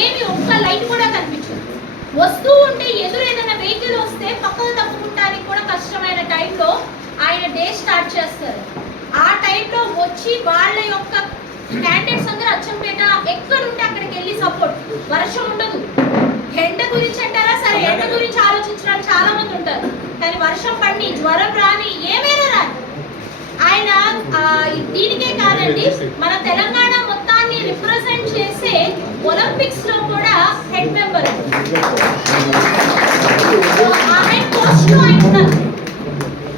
ఏమి ఒక్క లైట్ కూడా కనిపించదు. వస్తూ ఉంటే ఎదురు ఏదైనా వెహికల్ వస్తే పక్కకు తప్పుకుంటానికి కూడా కష్టమైన టైంలో ఆయన డే స్టార్ట్ చేస్తారు. ఆ టైంలో వచ్చి వాళ్ళ యొక్క క్యాండిడేట్స్ అందరూ అచ్చంపేట ఎక్కడుంటే అక్కడికి వెళ్ళి సపోర్ట్ వర్షం ఉండదు. ఎండ గురించి అంటారా? సరే ఎండ గురించి ఆలోచించడానికి చాలా మంది ఉంటారు. కానీ వర్షం పడి జ్వరం రాని ఏమైనా పోస్ట్లో ఆయన ఉన్నారు.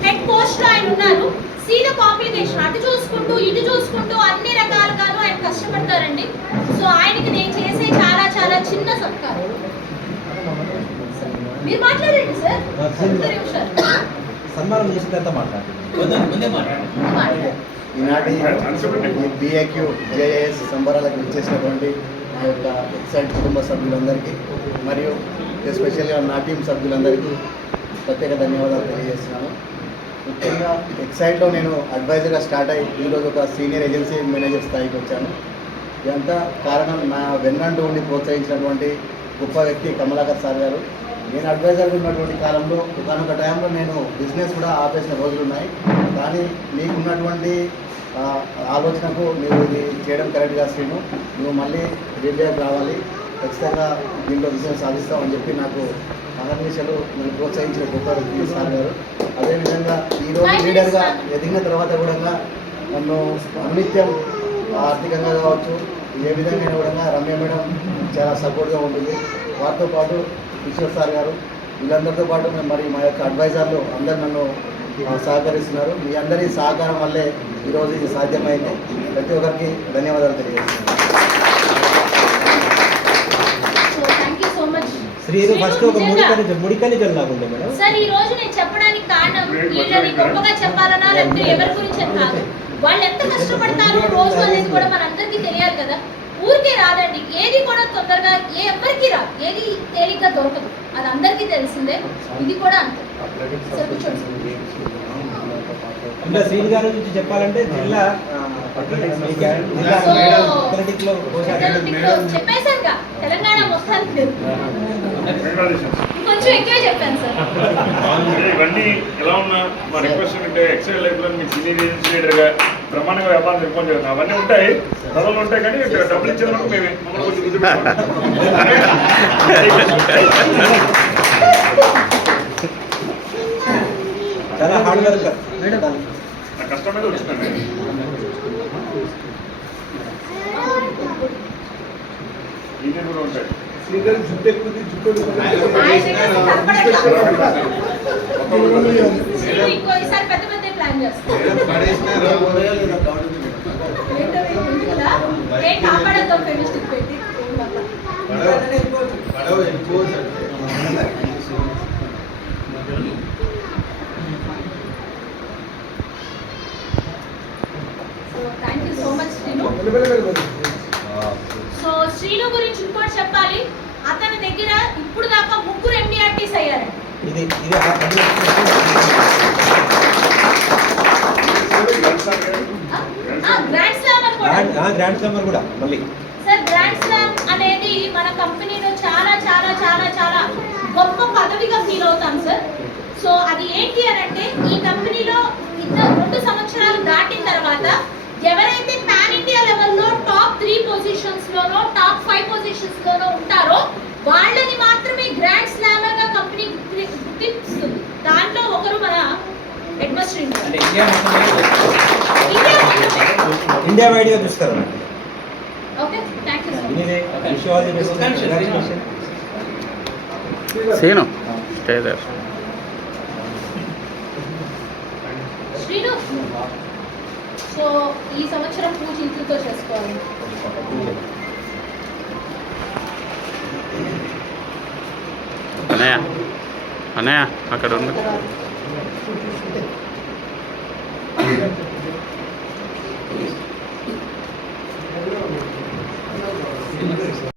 హెడ్ పోస్ట్లో ఆయన ఉన్నారు సీద కాంప్లికేషన్ అటు చూసుకుంటూ ఇటు చూసుకుంటూ అన్ని రకాలుగాను ఆయన కష్టపడతారండి. సో ఆయనకి నేను చేసే చాలా చాలా చిన్న సత్కారం. మీరు మాట్లాడండి సార్. సన్మానం చేసిన తర్వాత మాట్లాడండి. ఈనాటి బిఏక్యూ జేఏఎస్ సంబరాలకు ఇచ్చేసినటువంటి మా యొక్క ఎక్సైడ్ కుటుంబ సభ్యులందరికీ మరియు ఎస్పెషల్గా నా టీం సభ్యులందరికీ ప్రత్యేక ధన్యవాదాలు తెలియజేస్తున్నాను. ముఖ్యంగా ఎక్సైడ్లో నేను అడ్వైజర్గా స్టార్ట్ అయ్యి ఈరోజు ఒక సీనియర్ ఏజెన్సీ మేనేజర్ స్థాయికి వచ్చాను. ఇదంతా కారణం నా వెన్నంటూ ఉండి ప్రోత్సహించినటువంటి గొప్ప వ్యక్తి కమలాకర్ సార్ గారు. నేను అడ్వైజర్గా ఉన్నటువంటి కాలంలో ఒకనొక టైంలో నేను బిజినెస్ కూడా ఆపేసిన రోజులు ఉన్నాయి. కానీ నీకున్నటువంటి ఆలోచనకు నువ్వు ఇది చేయడం కరెక్ట్గా శ్రీను నువ్వు మళ్ళీ రిబ్యాక్ రావాలి. ఖచ్చితంగా దీంట్లో విజయం సాధిస్తామని చెప్పి నాకు మహర్నిశలు నన్ను ప్రోత్సహించిన గొప్ప వ్యక్తి సార్ గారు. అదేవిధంగా ఈరోజు లీడర్గా ఎదిగిన తర్వాత కూడా నన్ను అనునిత్యం ఆర్థికంగా కావచ్చు ఏ విధంగా కూడా రమ్య మేడం చాలా సపోర్ట్గా ఉంటుంది. వారితో పాటు కిషోర్ సార్ గారు వీళ్ళందరితో పాటు మేము మరి మా యొక్క అడ్వైజర్లు అందరు నన్ను సహకరిస్తున్నారు. మీ అందరి సహకారం వల్లే ఈరోజు ఇది సాధ్యమైంది. ప్రతి ఒక్కరికి ధన్యవాదాలు తెలియజేస్తున్నాను so thank you so much Sreenu first ఒక ముడికని ముడికని జల్లాగుండే మేడం. సార్ ఈ రోజు నేను చెప్పడానికి కారణం వీళ్ళని గొప్పగా చెప్పాలనా లేకపోతే ఎవరి గురించి కాదు. వాళ్ళు ఎంత కష్టపడతారో రోజు అనేది కూడా మనందరికీ తెలియాలి కదా. ఊరికే రాదండి. ఏది కూడా తొందరగా ఏ ఎవ్వరికి రాదు. ఏది తేలిగ్గా దొరకదు. అది అందరికీ తెలిసిందే. ఇది కూడా అంతే. ఇంకా శ్రీను గారి నుంచి చెప్పాలంటే జిల్లా చెప్పేశారుగా తెలంగాణ మొత్తానికి. కొంచెం ఎక్కువే చెప్పాను సార్. అంటే ఇవన్నీ ఎలా ఉన్నా మా రిక్వెస్ట్ ఏంటంటే ఎక్సైజ్ లైఫ్లో మీ సీనియర్ బ్రహ్మాండంగా వ్యాపారం నిర్మాణం చేస్తాం అవన్నీ ఉంటాయి ధరలు ఉంటాయి కానీ డబ్బులు ఇచ్చేందుకు మేము. చాలా హార్డ్ వర్క్ నా కష్టం మీద సీనియర్ కూడా ఉంటాయి పెట్టి? ఏం కాపాడదు. So thank you so much Sreenu so Sreenu గురించి ఇంకోటి చెప్పాలి. అతని దగ్గర ఇప్పుడు దాకా ముగ్గురు ఎండిఆర్టీస్ అయ్యారండి. ఇది గ్రాండ్ స్లామ్ గ్రాండ్ కూడా. మళ్ళీ. సార్ గ్రాండ్ స్లామ్ అనేది మన కంపెనీలో చాలా చాలా చాలా చాలా గొప్ప పదవిగా ఫీల్ అవుతాం సార్. సో అది ఏంటి అని ఇండియా ఇండియా వైడ్గా చూస్తారు Seenu stay there Sreenu so ఈ సంవత్సరం పూజ ఇంటితో చేసుకోవాలి. అన్నయ్య అన్నయ్య అక్కడ ఉంది. తర్వాత